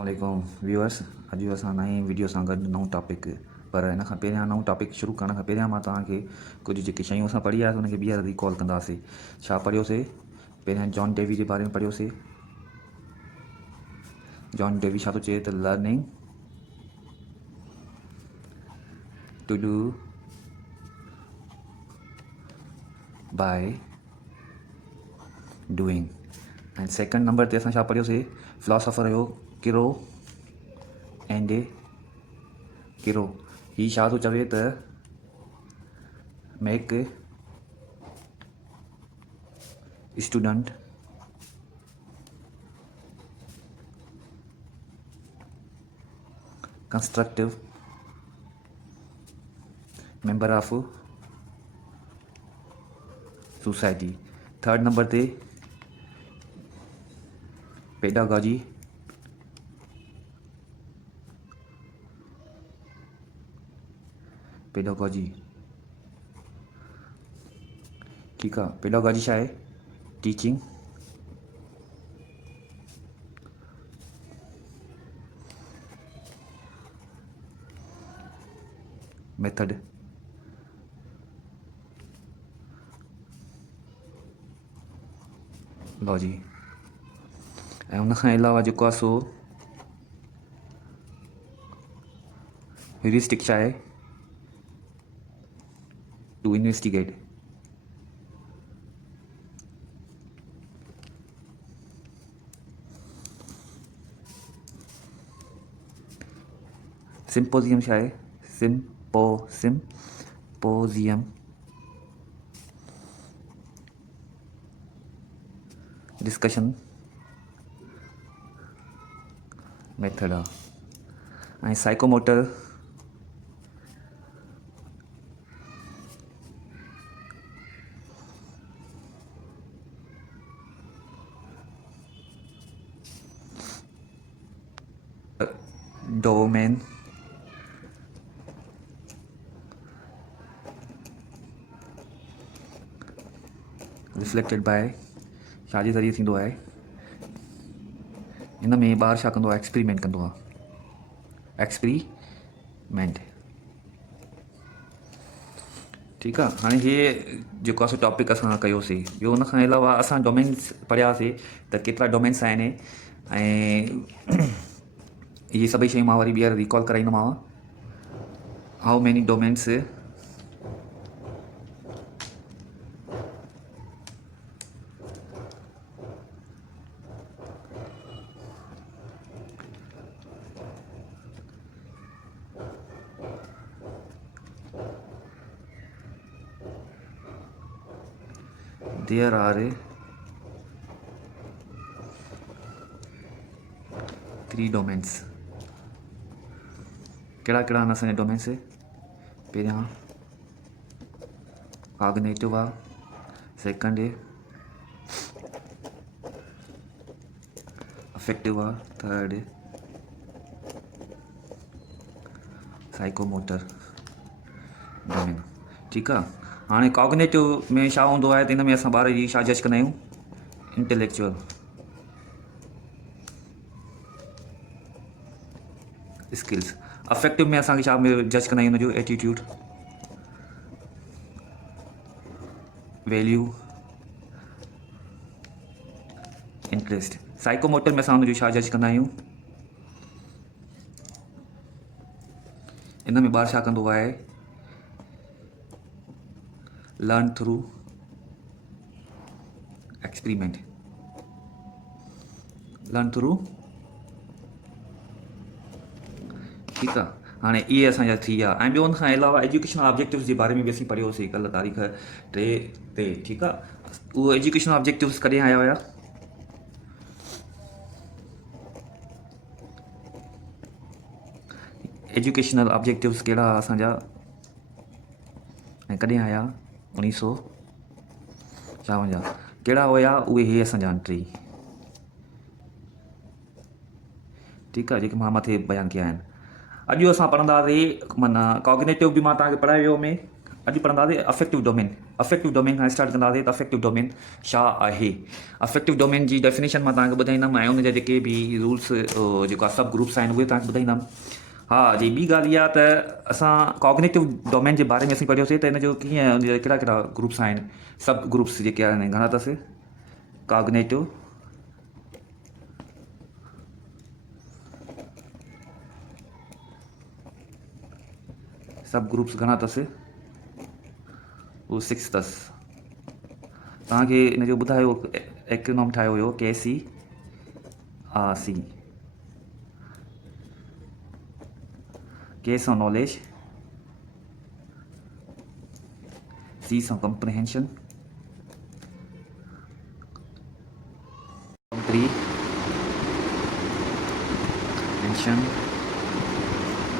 अस्सलाम व्यूअर्स। अॼु असां नई वीडियो सां गॾु नओं टॉपिक, पर इन खां पहिरियां नओं टॉपिक शुरू करण खां पहिरियां मां तव्हांखे कुझु जेके शयूं असां पढ़ी आहे उनखे ॿीहर रिकॉल कंदासीं। छा पढ़ियोसीं? पहिरियां जॉन डेवी जे बारे में पढ़ियोसीं। जॉन डेवी छा थो चए त learning to do by doing. ऐं सेकंड नंबर ते असां छा पढ़ियोसीं? फिलोसोफर हुयो किरो एंड किरो। ही छा थो चवे त make student constructive member of society. Third number ते पेडागॉजी पेडागॉजी ठीकु आहे। पेडागॉजी छा आहे? Teaching methodology. ऐं उन खां अलावा जेको आहे सो ह्यूरिस्टिक छा आहे? To investigate. सिम्पोजियम छा आहे? सिम्पोजियम डिस्कशन मेथड आहे। ऐं साइकोमोटर डोमेन रिफ्लेक्टेड बाय छा जे ज़रिए थींदो आहे? इन में ॿारु छा कंदो आहे? एक्सपेरिमेंट कंदो आहे। एक्सपेरिमेंट ठीकु आहे। हाणे इहे जेको आहे सो टॉपिक असां कयोसीं। ॿियो उन खां अलावा असां डोमेन्स पढ़ियासीं त केतिरा डोमेन्स आहिनि ऐं इहे सभई शयूं मां वरी ॿीहर रिकॉल कराईंदोमांव। How many domains there are 3 domains. कहिड़ा कहिड़ा आहिनि असांजा डोमेन्स? पहिरियां कॉग्निटिव आहे, सेकंड अफेक्टिव आहे, थर्ड साइकोमोटर डोमेन। ठीकु आहे। हाणे कॉग्निटिव में छा हूंदो आहे त हिन में असां ॿार जी छा जज कंदा आहियूं? Intellectual skills. अफेक्टिव में असांखे छा जज कंदा आहियूं? हुनजो एटीट्यूड, वैल्यू, इंटरेस्ट। साइकोमोटर में असां हुनजो छा जज कंदा आहियूं? इन में ॿारु छा कंदो आहे? Learn through experiment, learn through. ठीकु आहे। हाणे इहे असांजा थी विया। ऐं ॿियो उन खां अलावा एजुकेशनल ऑब्जेक्टिव्स जे बारे में बि असीं पढ़ियोसीं कल्ह तारीख़ 3 ते। ठीकु आहे। उहो एजुकेशनल ऑब्जेक्टिव्स कॾहिं आया हुया? एजुकेशनल ऑब्जेक्टिव्स कहिड़ा असांजा ऐं कॾहिं आया? 1952। कहिड़ा हुया? उहे इहे असांजा 3। ठीकु आहे, जेके मां मथे बयानु कया आहिनि। अॼु असां पढ़ंदासीं माना कॉग्निटिव बि मां तव्हांखे पढ़ाए वियो में। अॼु पढ़ंदासीं अफेक्टिव डोमेन। अफेक्टिव डोमेन खां स्टार्ट कंदासीं त अफेक्टिव डोमेन छा आहे। अफेक्टिव डोमेन जी डेफिनेशन मां तव्हांखे ॿुधाईंदुमि ऐं उनजा जेके बि रूल्स जेको आहे सब ग्रुप्स आहिनि उहे तव्हांखे ॿुधाईंदुमि। हा जी, ॿी ॻाल्हि इहा त असां कॉग्निटिव डोमेन जे बारे में असीं पढ़ियोसीं त हिनजो कीअं हुनजा कहिड़ा कहिड़ा ग्रुप्स आहिनि, सब ग्रुप्स जेके आहिनि घणा अथसि। कॉग्निटिव सब ग्रुप्स घणा अथसि, उहो 6 अथसि। तव्हांखे हिनजो ॿुधायो एक्रोनॉम ठाहियो हुयो KCRC। K सां नॉलेज, C सां कॉम्प्रिहेंशन,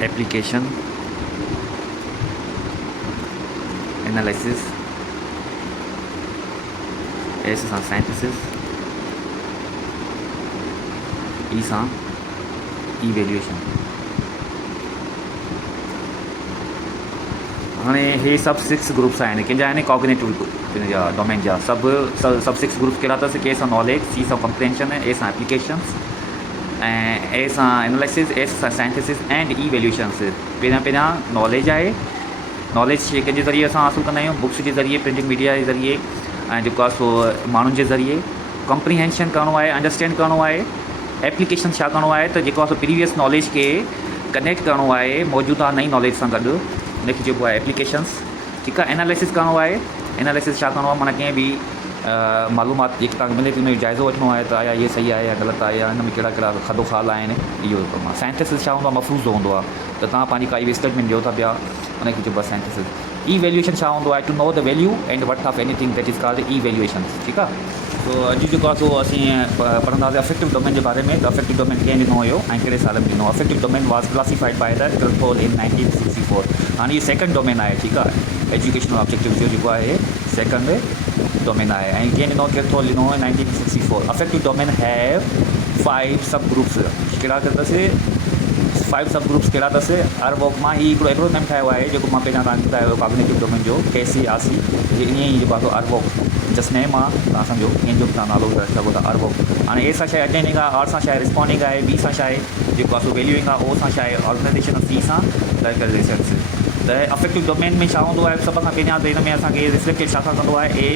एप्लीकेशन, एनालिसिस, S सां साइंथिसिस, E सां इवेल्यूएशन। हाणे हे सभु 6 ग्रुप्स आहिनि कंहिंजा आहिनि कॉग्निटिव जा डोमेन जा। सभु 6 ग्रुप्स कहिड़ा अथसि। K सां नॉलेज, C सां कॉम्प्रिहेंशन, A सां एप्लीकेशन्स ऐं A सां एनालिसिस, S सां साइंथिसिस एंड इवेल्यूशन्स। पहिरियां नॉलेज आहे। नॉलेज कंहिंजे ज़रिए असां हासिलु कंदा आहियूं, बुक्स जे ज़रिए, प्रिंटिंग मीडिया जे ज़रिए ऐं जेको आहे सो माण्हुनि जे ज़रिए। कॉम्प्रिहेंशन करिणो आहे, अंडरस्टैंड करिणो आहे। एप्लीकेशन छा करिणो आहे त जेको आहे सो प्रीवियस नॉलेज खे कनेक्ट करिणो आहे मौजूदा नई नॉलेज सां गॾु, उनखे जेको आहे एप्लीकेशन्स। ठीकु आहे। एनालिसिस करिणो आहे। एनालिसिस छा करिणो आहे, माना कंहिं बि मालूमात जेके तव्हांखे मिले थी उनजो जाइज़ो वठिणो आहे त आया इहे सही आहे या ग़लति आहे या हिन में कहिड़ा कहिड़ा खदो खाल आहिनि, इहो कमु आहे। साइंथिसिस छा हूंदो आहे, मफ़रूज़ो हूंदो आहे त तव्हां पंहिंजी काई बि स्टेटमेंट ॾियो था पिया, उनखे चइबो आहे साइंथिसिस। इवेल्यूएशन छा हूंदो आहे, to know the value and worth of anything, that is called evaluation. ठीकु आहे। तो अॼु जेको आहे सो असीं पढ़ंदासीं अफेक्टिव डोमेन जे बारे में। त अफेक्टिव डोमेन कंहिं ॾिनो हुयो ऐं कहिड़े साल में ॾिनो। Affective domain was classified by the क्रथोल इन 1964। हाणे इहो सेकंड डोमेन आहे। ठीकु आहे। एजुकेशनल ऑब्जेक्टिव जो जेको आहे सेकंड डोमेन आहे ऐं कंहिं ॾिनो, क्रथोल ॾिनो 1964। अफेक्टिव डोमेन हैव 5 सब ग्रुप्स। कहिड़ा अथसि 5 सब ग्रुप्स कहिड़ा अथसि। अरबॉक मां ही हिकिड़ो एक्रोनिम ठाहियो आहे जेको मां पहिरियां तव्हांखे ॿुधायो कॉग्निटिव डोमेन जो, KCRC। ईअं ई जेको आहे अरबॉक जस्ट नेम आहे, तव्हां सम्झो कंहिंजो बि तव्हां नालो रखो था अरबॉक। हाणे A सां छा आहे अटेंडिंग आहे, R सां छा आहे रिस्पॉन्डिंग आहे, B सां छा आहे जेको आहे सो वैल्यूइंग आहे, O सां छा आहे ऑर्गनाइजेशन, C सां कैलकुलेशन्स। त अफेक्टिव डोमेन में छा हूंदो आहे, सभ खां पहिरियां त हिन में असांखे रिफ्लेक्टेड छा खां कंदो आहे,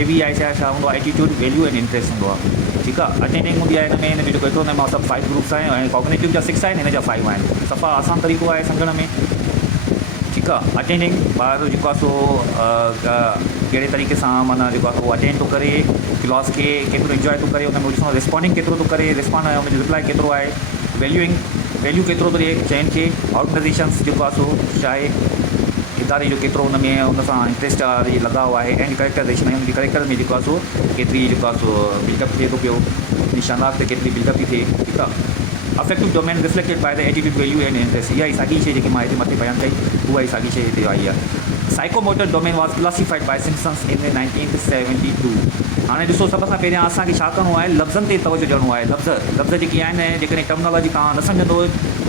ABI छा हूंदो आहे, एटीट्यूड, वैल्यू एंड इंट्रस्ट हूंदो आहे। ठीकु आहे। अटेंडिंग हूंदी आहे हिन में जेको एक्रोनिम आहे सभु 5 ग्रुप्स आहिनि ऐं कॉग्निटिव जा 6 आहिनि, हिन जा 5 आहिनि। सफ़ा आसान तरीक़ो आहे सम्झण में। ठीकु आहे। अटेंडिंग ॿार जेको आहे सो कहिड़े तरीक़े सां माना जेको आहे सो अटेंड थो करे, क्लास खे केतिरो इंजॉय थो करे, हुन में ॾिसणो रिस्पॉन्डिंग केतिरो थो करे, रिस्पॉन्ड हुनजो रिप्लाई केतिरो आहे, वैल्यू केतिरो थो ॾिए शयुनि खे, ऑर्गनाइजेशन्स जेको आहे सो छा आहे इदारे जो केतिरो हुन में हुन सां इंट्रस्ट आहे लॻाव आहे, एंड करेक्टराइज़ेशन हुनजी करेक्टर में जेको आहे सो केतिरी जेको आहे सो बिल्डअप थिए थो पियो, निशानात ते केतिरी बिल्डअप थी थिए। ठीकु आहे। Affective domain reflected by the attitude, value and interest. इहा ई साॻी शइ जेकी मां हिते मथे बयानु कई उहा ई साॻी शइ हिते आई आहे। Psychomotor domain was classified bye Simpson's इन 1972। हाणे ॾिसो सभ खां पहिरियां असांखे छा करिणो आहे, लफ़्ज़नि ते तवजो ॾियणो आहे। लफ़्ज़ जेके आहिनि जेकॾहिं टर्मिनोलॉजी तव्हां न सम्झंदो,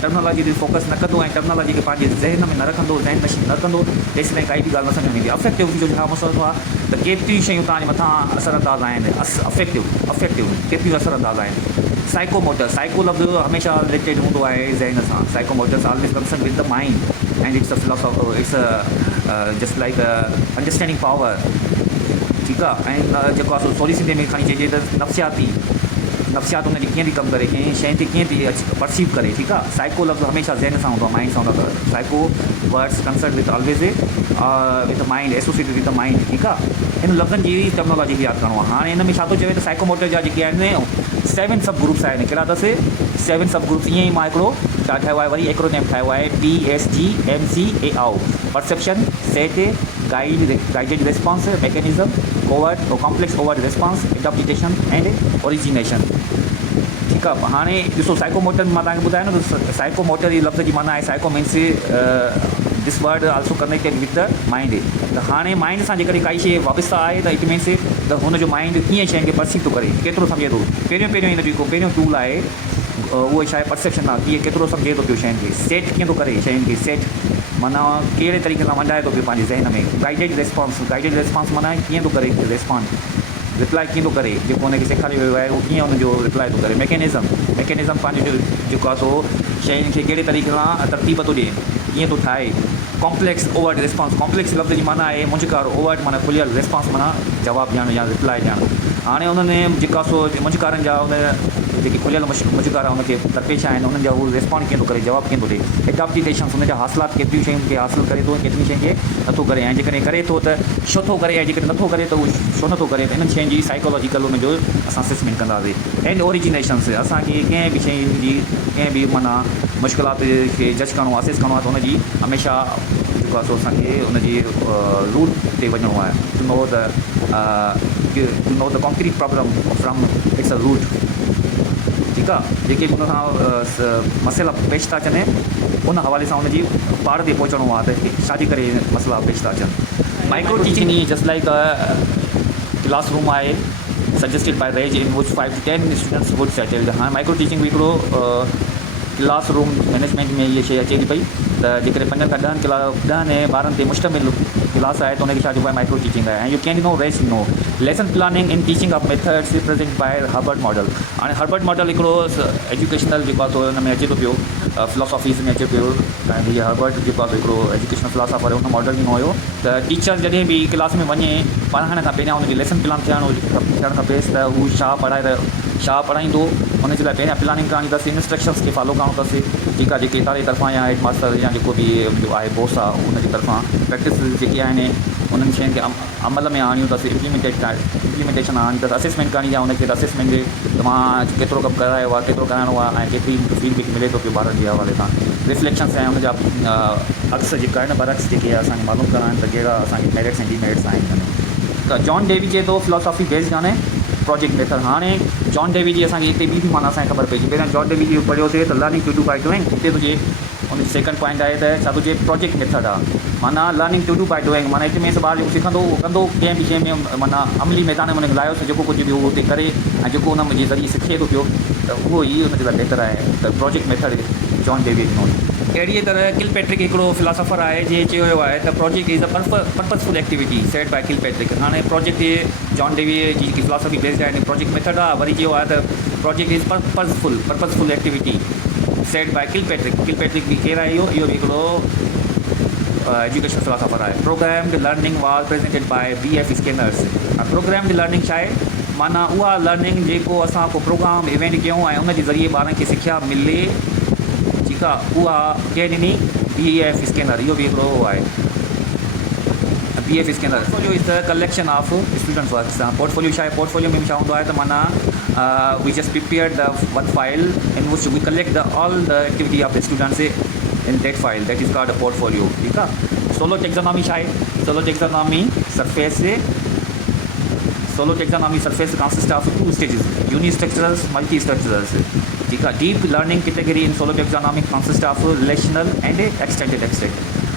टर्मिनोलॉजी ते फोकस न कंदो ऐं टर्मिनोलॉजी खे पंहिंजे ज़हन में न रखंदो, ज़हन नशीन न कंदो, तेसि ताईं काई बि ॻाल्हि न सम्झ में ईंदी। अफेक्टिव जो छा मसइलो आहे त केतिरियूं शयूं तव्हांजे मथां असरअंदाज़ आहिनि। अफेक्टिव केतिरियूं असरअंदाज़ आहिनि। साइको लफ़्ज़ हमेशह रिलेटेड हूंदो आहे ज़हन सां। Psychomotors always concern with the mind and it's a philosopher, it's just like understanding power. ठीकु आहे। ऐं जेको आहे सो थोरी सिंधीअ में खणी चइजे त नफ़्सियात हुनजी कीअं थी कमु करे, कंहिं शइ ते कीअं थी परसीव करे। ठीकु आहे। साइको लफ़्ज़ हमेशह ज़हन सां हूंदो आहे, माइंड सां हूंदो आहे। Psycho words concern with always with the mind, associated with the mind. ठीकु आहे। हिन लफ़्ज़नि जी टर्मिनोलॉजी खे यादि करिणो आहे। हाणे हिन में छा थो चवे त साइकोमोटर जा जेके आहिनि 7 सब ग्रुप्स आहिनि। कहिड़ा अथसि 7 सब ग्रुप्स। ईअं ई मां हिकिड़ो छा ठाहियो आहे, वरी एक्रोनिम ठाहियो आहे DSGMCAO। Perception, set, guided response, mechanism, covert और complex overt response, interpretation and origination. ठीकु आहे। हाणे ॾिसो साइकोमोटर मां तव्हांखे ॿुधायो न, त साइकोमोटर जी लफ़्ज़ जी माना आहे psycho means this word also connected with the mind. त हाणे माइंड सां जेकॾहिं काई शइ वाबस्ता आहे त इट मीन्स त हुनजो माइंड कीअं शयुनि खे परसीव थो करे, केतिरो सम्झे थो। पहिरियों हिन जो पहिरियों टूल आहे उहो छा आहे परसेप्शन आहे कीअं केतिरो सम्झे थो पियो शयुनि खे, सेट कीअं थो करे शयुनि खे, सेट माना कहिड़े तरीक़े सां वंडाए थो पियो पंहिंजे ज़हन में। गाइडेड रिस्पॉन्स माना कीअं थो करे रिस्पॉन्ड, रिप्लाई कीअं थो करे, जेको हुनखे सेखारियो वियो आहे उहो कीअं हुनजो रिप्लाई थो करे। मैकेनिज़म पंहिंजो जेको आहे सो शयुनि खे कहिड़े तरीक़े सां तरतीब थो ॾिए, कीअं थो ठाहे। कॉम्प्लेक्स ओवर्ड रिस्पॉन्स, कॉम्प्लेक्स लफ़्ज़ जी माना आहे मुंझकार, ओवर्ड माना खुलियल, रिस्पॉन्स माना जवाबु ॾियणु या रिप्लाई ॾियणु। हाणे उन्हनि जेका सो मुंझकारनि जा उन जेके खुलियल मुंझकार हुनखे दरपेश आहिनि उन्हनि जा उहो रिस्पॉन्ड कीअं थो करे, जवाबु कीअं थो ॾिए। एडाप्टेशन्स, हुनजा हासिलात केतिरियूं शयुनि खे हासिलु करे थो, केतिरियूं शयुनि खे नथो करे, ऐं जेकॾहिं करे थो त छो थो करे, ऐं जेकॾहिं नथो करे त उहो छो नथो करे। त इन्हनि शयुनि जी साइकोलॉजिकल हुनजो असां असेसमेंट कंदासीं। एंड ओरिजिनेशन्स, असांखे कंहिं बि शइ जी कंहिं बि माना मुश्किलात खे जज करिणो आहे, असेस करिणो आहे त हुनजी हमेशह जेको आहे सो असांखे हुनजी रूट ते वञिणो आहे, to know the concrete problem from it's a root. ठीकु आहे, जेके बि हुन सां मसइला पेश था अचनि उन हवाले सां हुनजी पार ते पहुचणो आहे त छाजे करे मसइला पेश था अचनि। Micro teaching just like class room आहे suggested by raise in which 5 to 10 स्टूडेंट्स वुड सेटल। हाणे माइक्रो टीचिंग बि हिकिड़ो क्लास रूम मैनेजमेंट में इहा शइ अचे थी पई त जेकॾहिं 5 खां 10 ॿारनि ते मुश्तमिल क्लास आहे त हुनखे छा चइबो आहे, माइक्रो टीचिंग आहे। ऐं you can know rest no lesson planning in teaching of methods present by Herbert model. हाणे हर्बर्ट मॉडल हिकिड़ो एजुकेशनल जेको आहे हुन में अचे थो पियो, फिलोसॉफीज़ में अचे पियो। ऐं हीअ हर्बर्ट जेको आहे हिकिड़ो एजुकेशनल फिलोसॉफर हुन मॉडल ॾिनो हुयो त टीचर जॾहिं बि क्लास में वञे पढ़ाइण खां पहिरियां हुनखे लेसन प्लान थियणु खपेसि त हू छा पढ़ाईंदो, हुनजे लाइ पहिरियां प्लानिंग करणी अथसि, इंस्ट्रक्शन्स खे फॉलो करिणो अथसि। ठीकु आहे, जेके तारे तरफ़ां या हेड मास्टर या जेको बि आहे बॉस आहे हुनजी तरफ़ां प्रैक्टिस जेके आहिनि उन्हनि शयुनि खे अमल में आणियूं अथसि, इम्प्लीमेंटेशन आणणी अथसि, असेसमेंट करणी आहे हुनखे, असेसमेंट त मां केतिरो कमु करायो आहे, केतिरो कराइणो आहे ऐं केतिरी फीडबैक मिले थो पियो ॿारनि जे हवाले सां। रिफ्लेक्शन्स ऐं हुनजा अक्स जेका आहिनि बरक्स जेके असांखे मालूम करणा आहिनि त कहिड़ा असांखे मेरिट्स ऐं डीमेरिट्स आहिनि। त जॉन डेवी चए थो philosophy based on project method. हाणे जॉन डेवी जी असांखे हिते ॿी बि माना असांखे ख़बर पइजी, पहिरियां जॉन डेवी जी पढ़ियोसीं त learning to do by doing, हिते तुंहिंजे हुन सेकंड पॉइंट आहे त छा तुंहिंजे प्रोजेक्ट मेथड आहे, माना learning to do by doing, माना हिते में ॿार जेको सिखंदो कंदो कंहिं बि शइ में माना अमली मैदान में हुनखे लायोसीं जेको कुझु बि उहो हुते करे ऐं जेको हुन जे ज़रिए सिखे थो पियो त उहो ई हुनजे लाइ बहितर आहे। त प्रोजेक्ट मेथड जॉन डेवी ॾिनो। अहिड़ीअ तरह किलपैट्रिक हिकिड़ो फिलोसॉफर आहे जंहिं चयो वियो आहे त project is a purposeful activity set by Kilpatrick. हाणे प्रोजेक्ट जॉन डेवी जी जेकी फिलोसॉफी बेस्ड आहे प्रोजेक्ट मेथड आहे, वरी चयो आहे त project is purposeful activity set by Kilpatrick बि केरु आहे इहो बि हिकिड़ो एजुकेशन फिलोसॉफर आहे। Programmed learning was presented by B.F. Skinner's. Programmed learning छा आहे, माना उहा लर्निंग जेको असां को प्रोग्राम इवेंट कयूं ऐं उन जे ज़रिए ॿारनि खे सिखिया मिले, ठीकु आहे, उहा कंहिं ॾिनी B.F. स्किनर। इहो बि हिकिड़ो आहे B.F. Skinner. Portfolio is the collection of students works. Portfolio छा आहे, पोर्टफोलियो में छा हूंदो आहे त माना we just prepare the one file in which we collect all the activity of the students in that file, that is called a portfolio. ठीकु आहे। सोलो टेक्सोनॉमी छा आहे, SOLO taxonomy surface consist of 2 stages, unistructurals, multistructurals. ठीकु आहे। Deep learning category in SOLO taxonomy consist of relational and extended extend.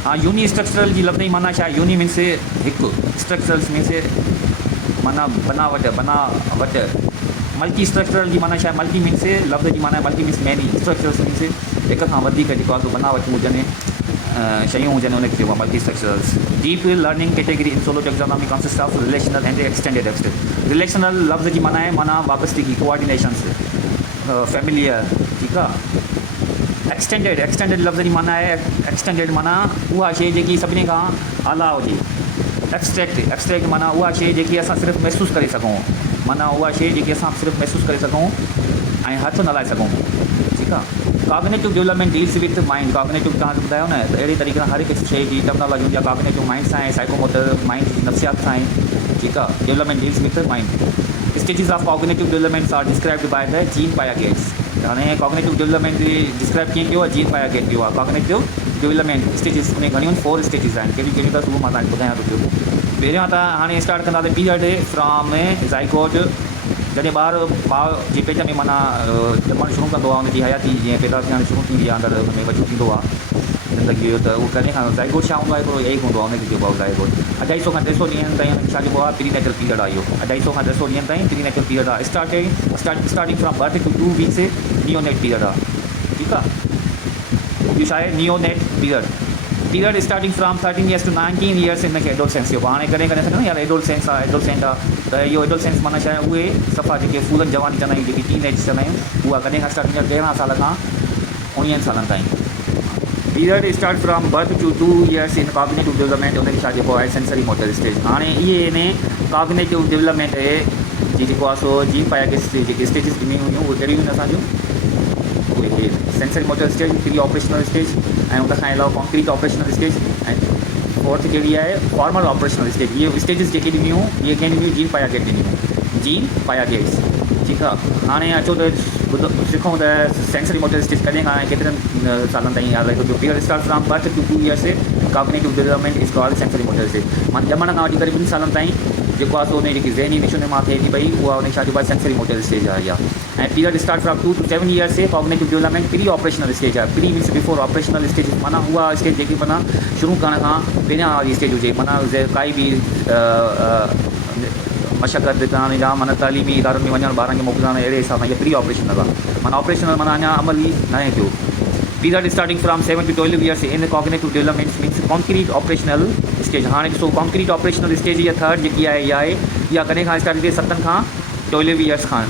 हाँ, uni structural जी लफ़्ज़ जी माना छा आहे, यूनी मीन्स हिकु, स्ट्रक्चरल्स मीन्स माना बनावट। मल्टी स्ट्रक्चरल जी माना छा आहे, मल्टी मीन्स लफ़्ज़ जी माना multi means many, structurals means हिक खां वधीक जेको आहे बनावट हुजनि शयूं हुजनि उनखे चइबो आहे multi structurals. Deep learning category in SOLO taxonomy consist of relational and extended extend. Relational लफ़्ज़ जी माना आहे माना वाबस्तगी, कोऑर्डिनेशंस, फैमिलियर। ठीकु आहे। एक्सटेंडेड लफ़्ज़ जी माना आहे, एक्सटेंडेड माना उहा शइ जेकी सभिनी खां आला हुजे। एक्सट्रैक्ट माना उहा शइ जेकी असां सिर्फ़ु महसूसु करे सघूं, माना उहा शइ जेकी असां सिर्फ़ु महसूसु करे सघूं ऐं हथु न लाए सघूं। ठीकु आहे। Cognitive development deals with mind. Cognitive तव्हां ॿुधायो न त अहिड़े तरीक़े सां हर हिकु शइ जी टर्मिनोलॉजी हूंदी आहे, कॉग्निटिव माइंड सां आहे, साइकोमोटर माइंड जी नफ़्सियात सां आहे। ठीकु आहे। Development deals with mind. Stages of cognitive developments are described by the Jean Piaget's. हाणे कॉग्निटिव डेवलपमेंट डिस्क्राइब कीअं कयो आहे, जीन पायागेट कयो आहे। कॉग्निटिव डेवलपमेंट स्टेजिस में घणियूं 4 स्टेजिस आहिनि, कहिड़ियूं त उहो मां तव्हांखे ॿुधायां थो पियो। पहिरियों त हाणे स्टार्ट कंदासीं पीरियड फ्रॉम ज़ाइगोट, जॾहिं ॿार जे पेट में माना ॼमणु शुरू कंदो आहे, हुनजी हयाती जीअं पैदा थियणु शुरू थींदी आहे, अंदरि हुन में वजूद थींदो आहे ज़िंदगी जो, त उहो कॾहिं खां ज़ाइगोट छा हूंदो आहे, हिकिड़ो एग हूंदो आहे, हुनखे चइबो आहे ज़ाइगोट। 250 खां 300 ॾींहंनि ताईं छा चइबो आहे, प्रीनेटल पीरियड आहे इहो। 250 खां 300 ॾींहंनि ताईं प्रीनेटल पीरियड आहे। Starting from birth to 2 weeks neonate period आहे, ठीकु आहे। इहो छा आहे neonate period starting from 13 years to 19 years हिन खे एडोलसेंस चइबो आहे। हाणे कॾहिं कॾहिं थींदो यार एडोलसेंस आहे एडोलसेंट आहे, त इहो एडोलसेंस माना छा आहे उहे सफ़ा जेके फूलनि जवानी चवंदा आहियूं जेकी टीन एज चवंदा आहियूं, उहा कॾहिं खां स्टार्ट थींदी आहे 13 साल खां 19 सालनि ताईं। Period start from birth to 2 years in cognitive development, हुनखे छा चइबो आहे सेंसरी मोटर स्टेज। हाणे इहे इन कॉग्निटिव डेवलपमेंट जी जेको आहे सो जीन पायागिस जेके स्टेजिस ॾिनियूं हुयूं उहे कहिड़ियूं आहिनि असांजूं, उहे sensory motor stage, pre operational stage ऐं उन खां अलावा कॉन्क्रीट ऑपरेशनल स्टेज ऐं फोर्थ कहिड़ी आहे फॉर्मल ऑपरेशनल स्टेज। इहे स्टेजिस जेके ॾिनियूं इहे कंहिं ॾिनियूं जीन पायागेट ॾिनियूं, जीन पायागेट्स, ठीकु आहे। हाणे अचो त ॿुधो सिखूं त सेंसरी मोटर स्टेज कॾहिं खां केतिरनि सालनि ताईं यादि रखो। Period start from birth to 2 years cognitive development is called sensory motor stage. माना ॼमण खां वठी करे 2 सालनि ताईं जेको आहे सो उन जेकी ज़हनी निशुनिमा थिए थी पई उहा उन छा चइबो आहे सेंसरी मोटर स्टेज आहे इहा। ऐं period start from 2 to 7 years cognitive development pre operational stage आहे। Pre means before operational stage, माना उहा स्टेज जेकी माना शुरू करण खां पहिरियां वारी स्टेज हुजे, माना काई बि मशक़त करण या माना तालीमी इदारनि में वञणु ॿारनि खे मोकिलणु अहिड़े हिसाब सां इहा प्री ऑपरेशनल आहे। माना ऑपरेशनल माना अञा अमल ई न आहे थियो। पीरियड स्टार्टिंग फ्रॉम 7 to 12 years in cognitive development means concrete operational stage. हाणे ॾिसो कॉन्क्रीट ऑपरेशनल स्टेज इहा थर्ड जेकी आहे इहा कॾहिं खां स्टार्ट थिए 7 खां 12 years खां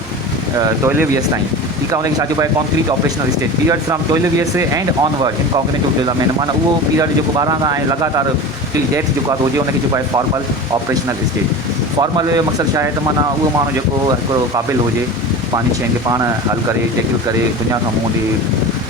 12 years ताईं, ठीकु आहे। हुनखे छा चइबो आहे concrete operational stage. Period from 12 years and onward in cognitive development, माना उहो पीरियड जेको 12 खां ऐं लगातार डेथ जेको आहे हुजे हुनखे चइबो आहे फॉर्मल ऑपरेशनल स्टेज। फॉर्मल जो मक़सदु छा आहे त माना उहो माण्हू जेको हिकिड़ो क़ाबिल हुजे पंहिंजी शयुनि खे पाण हल करे टैकल करे दुनिया खां मुंहुं ॾे